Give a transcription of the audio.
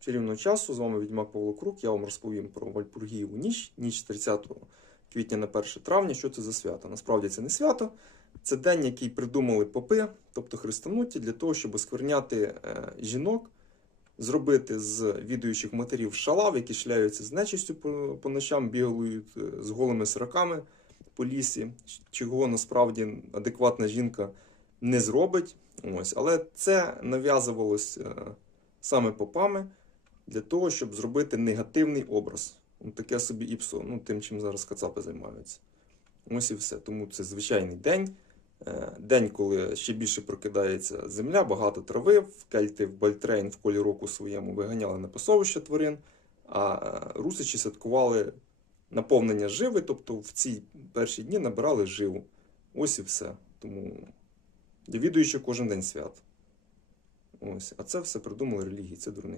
чарівного часу. З вами Відьмак Павло Крук. Я вам розповім про Вальпургієву ніч, ніч 30 квітня на 1 травня. Що це за свято? Насправді це не свято. Це день, який придумали попи, тобто хрестонуті, для того, щоб оскверняти е, жінок, зробити з відуючих матерів шалав, які шляються з нечистю по, по ночам, бігають е, з голими сороками по лісі, чого насправді адекватна жінка не зробить. Ось, але це нав'язувалось е, саме попами для того, щоб зробити негативний образ. Ну, таке собі іпсо, ну тим, чим зараз кацапи займаються. Ось і все. Тому це звичайний день. Е, День, коли ще більше прокидається земля, багато трави. В Кельти в Бальтрейн в колі року своєму виганяли на пасовище тварин, а е, русичі святкували наповнення живи, тобто в ці перші дні набирали живу. Ось і все. Тому відуючи кожен день свят. Ось. А це все придумали релігії, це дурне.